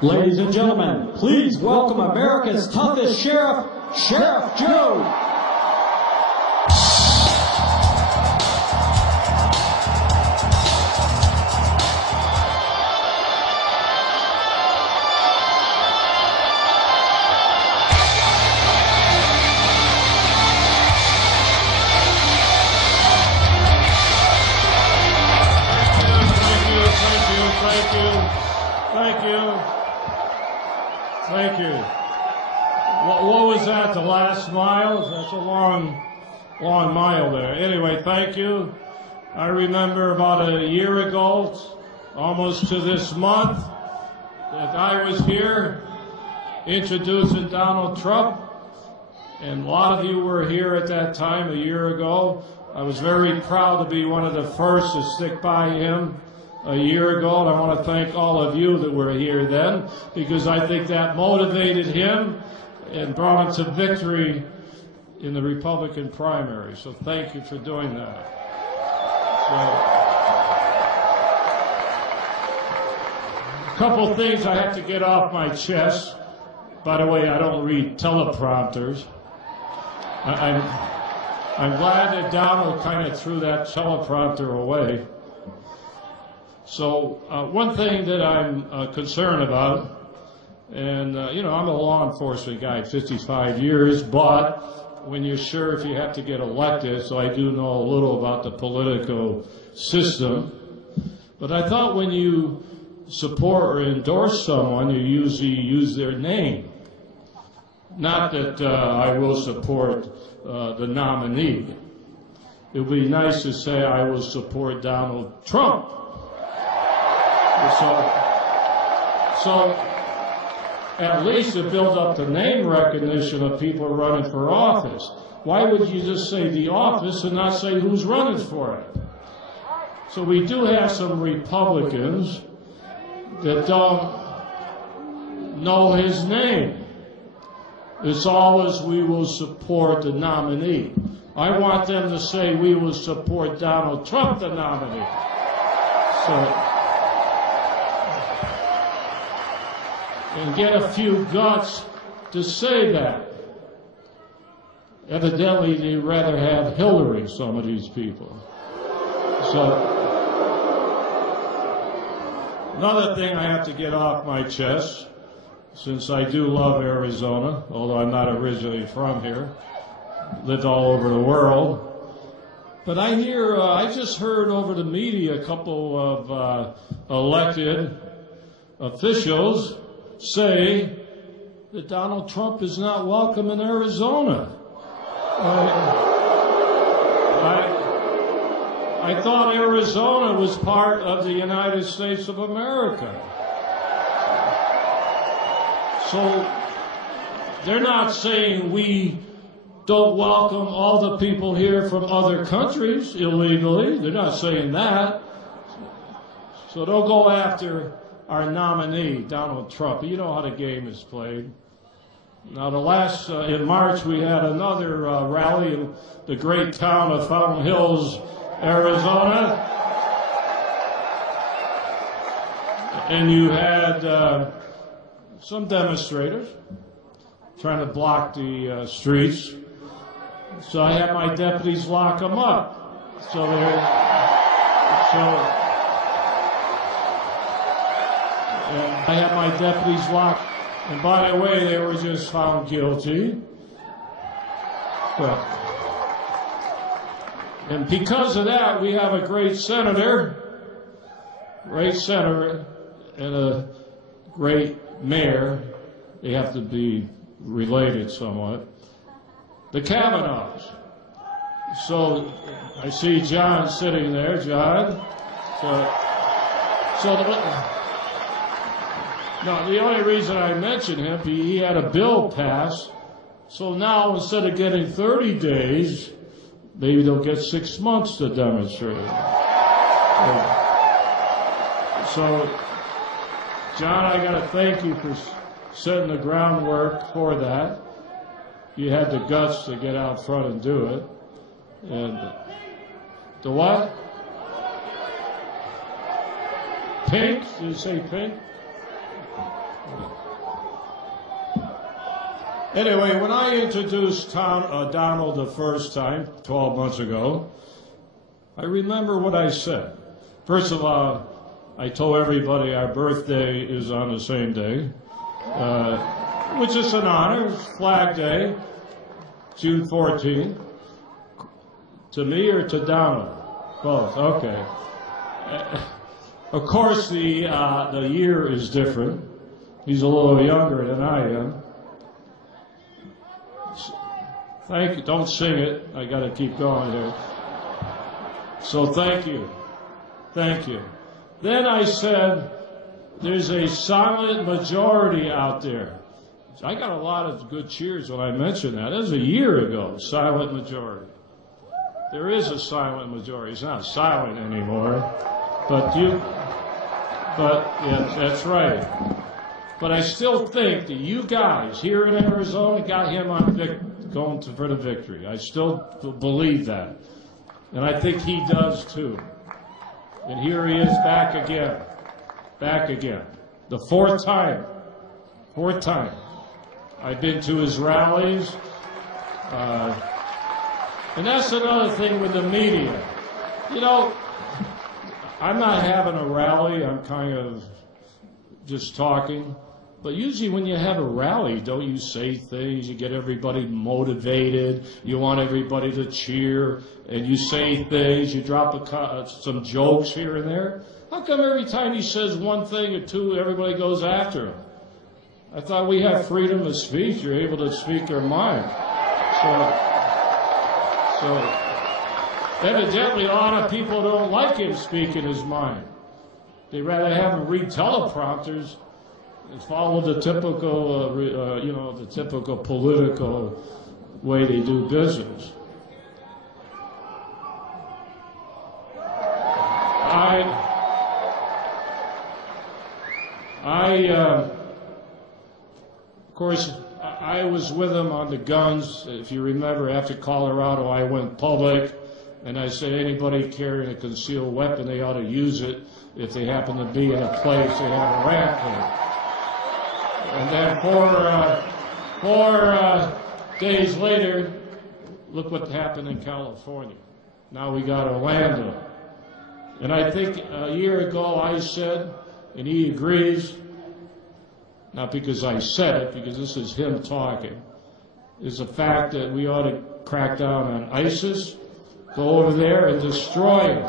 Ladies and gentlemen, please welcome America's toughest sheriff, Sheriff Joe. Thank you. What was that, the last mile? That's a long mile there. Anyway, thank you. I remember about a year ago, almost to this month, that I was here introducing Donald Trump, and a lot of you were here at that time a year ago. I was very proud to be one of the first to stick by him a year ago, and I want to thank all of you that were here then, because I think that motivated him and brought him to victory in the Republican primary. So thank you for doing that. So, a couple things I have to get off my chest. By the way, I don't read teleprompters. I'm glad that Donald kind of threw that teleprompter away. So one thing that I'm concerned about, and you know, I'm a law enforcement guy, 55 years, but when you're sure if you have to get elected, so I do know a little about the political system. But I thought when you support or endorse someone, you usually use their name. Not that I will support the nominee. It would be nice to say I will support Donald Trump. So at least it builds up the name recognition of people running for office. Why would you just say the office and not say who's running for it? So we do have some Republicans that don't know his name. It's always we will support the nominee. I want them to say we will support Donald Trump, the nominee. So, and get a few guts to say that. Evidently, they'd rather have Hillary, some of these people. So, another thing I have to get off my chest, since I do love Arizona, although I'm not originally from here, lived all over the world. But I just heard over the media a couple of elected officials say that Donald Trump is not welcome in Arizona. I thought Arizona was part of the United States of America. So they're not saying we don't welcome all the people here from other countries illegally. They're not saying that. So don't go after our nominee, Donald Trump. You know how the game is played. Now, in March, we had another rally in the great town of Fountain Hills, Arizona. And you had some demonstrators trying to block the streets. So I had my deputies lock them up. I had my deputies locked, and by the way, they were just found guilty. And because of that, we have a great senator, and a great mayor. They have to be related somewhat. The Kavanaughs. So I see John sitting there, John. No, the only reason I mention him, he had a bill passed, so now instead of getting 30 days, maybe they'll get 6 months to demonstrate. So, John, I got to thank you for setting the groundwork for that. You had the guts to get out front and do it. And the what? Pink? Did you say pink? Anyway, when I introduced Donald the first time, 12 months ago, I remember what I said. First of all, I told everybody our birthday is on the same day, which is an honor. It's Flag Day, June 14th. To me or to Donald? Both, okay. Of course, the year is different. He's a little younger than I am. Thank you. Don't sing it. I got to keep going here. So thank you. Thank you. Then I said, there's a silent majority out there. I got a lot of good cheers when I mentioned that. That was a year ago, silent majority. There is a silent majority. It's not silent anymore. But yeah, that's right. But I still think that you guys here in Arizona got him on going for the victory. I still believe that. And I think he does too. And here he is back again. Back again. The fourth time. Fourth time. I've been to his rallies. And that's another thing with the media. You know, I'm not having a rally. I'm kind of just talking. But usually when you have a rally, don't you say things? You get everybody motivated. You want everybody to cheer. And you say things. You drop some jokes here and there. How come every time he says one thing or two, everybody goes after him? I thought we have freedom of speech. You're able to speak your mind. So evidently a lot of people don't like him speaking his mind. They'd rather have him read teleprompters and follow the typical, the typical political way they do business. Of course, I was with him on the guns. If you remember, after Colorado, I went public, and I said anybody carrying a concealed weapon, they ought to use it if they happen to be in a place they have a ramp in. And then four days later, look what happened in California. Now we got Orlando. And I think a year ago I said, and he agrees, not because I said it, because this is him talking, is the fact that we ought to crack down on ISIS, go over there and destroy them.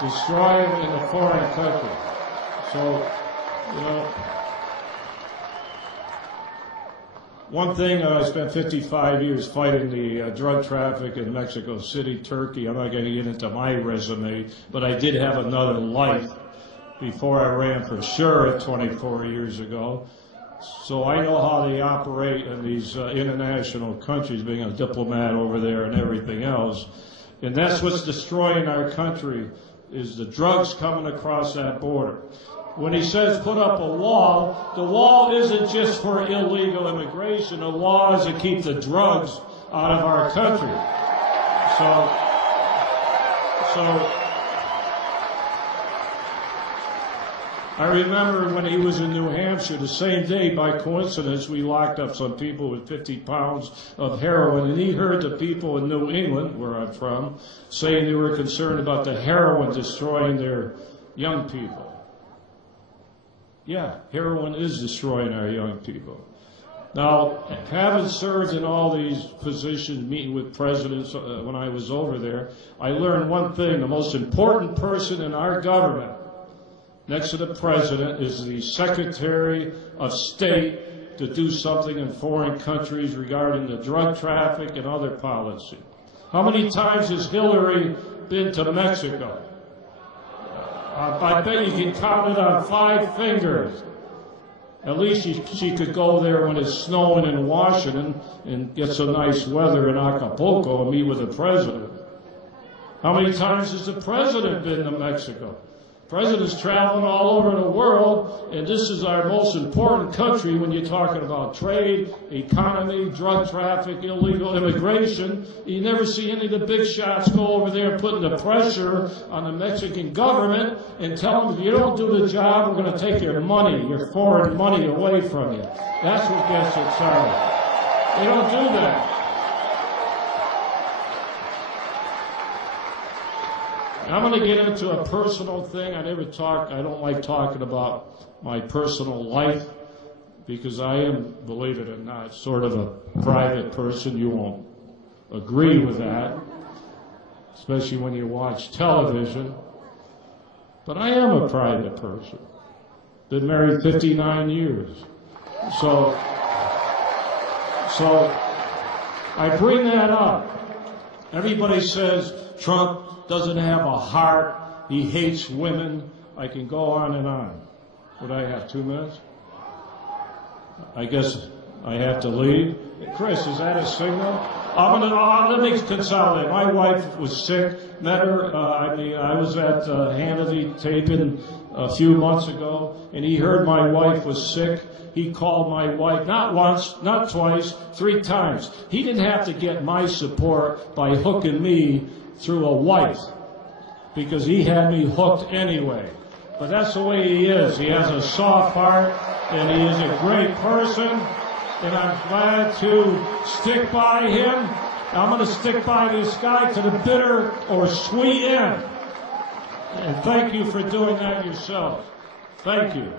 Destroy them in a foreign country. So, you know, one thing, I spent 55 years fighting the drug traffic in Mexico City, Turkey. I'm not going to get into my resume, but I did have another life before I ran for sheriff 24 years ago. So I know how they operate in these international countries, being a diplomat over there and everything else. And that's what's destroying our country, is the drugs coming across that border. When he says put up a wall, the wall isn't just for illegal immigration. The law is to keep the drugs out of our country. So I remember when he was in New Hampshire, the same day, by coincidence, we locked up some people with 50 pounds of heroin, and he heard the people in New England, where I'm from, saying they were concerned about the heroin destroying their young people. Yeah, heroin is destroying our young people. Now, having served in all these positions, meeting with presidents when I was over there, I learned one thing: the most important person in our government, next to the president, is the Secretary of State to do something in foreign countries regarding the drug traffic and other policy. How many times has Hillary been to Mexico? I bet you can count it on 5 fingers. At least she could go there when it's snowing in Washington and get some nice weather in Acapulco and meet with the president. How many times has the president been to Mexico? President's traveling all over the world, and this is our most important country when you're talking about trade, economy, drug traffic, illegal immigration. You never see any of the big shots go over there putting the pressure on the Mexican government and tell them, if you don't do the job, we're going to take your money, your foreign money away from you. That's what gets excited. They don't do that. I'm going to get into a personal thing. I don't like talking about my personal life because I am, believe it or not, sort of a private person. You won't agree with that, especially when you watch television. But I am a private person. Been married 59 years. So I bring that up. Everybody says Trump doesn't have a heart, he hates women. I can go on and on. Would I have 2 minutes? I guess I have to leave. Chris, is that a signal? Let me consolidate. My wife was sick. Met her. I was at Hannity taping a few months ago, and he heard my wife was sick. He called my wife, not once, not twice, 3 times. He didn't have to get my support by hooking me through a wife, because he had me hooked anyway. But that's the way he is. He has a soft heart, and he is a great person, and I'm glad to stick by him. I'm going to stick by this guy to the bitter or sweet end. And thank you for doing that yourself. Thank you.